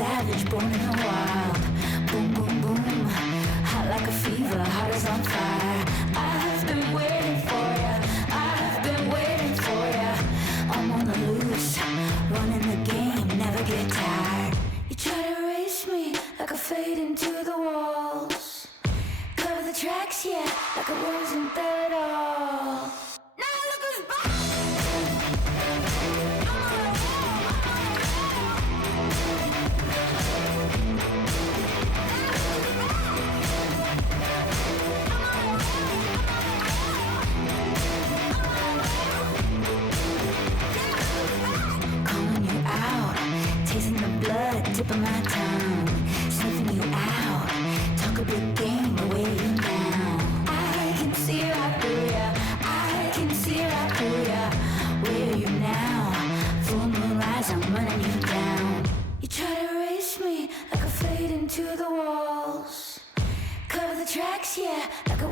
savage, born in the wild. Boom, boom, boom, hot like a fever, heart is on fire. I've been waiting for ya, I've been waiting for ya. I'm on the loose, running the game, never get tired. You try to race me like I fade into the walls. Cover the tracks, yeah, like I wasn't there at all. Now look who's back. Tasting the blood, dipping my tongue, sniffing you out. Talk a big game, but way you down. I can see right through ya, I can see right through ya. Where are you now? Full moonrise, I'm running you down. You try to race me like I fade into the walls. Cover the tracks, yeah, like I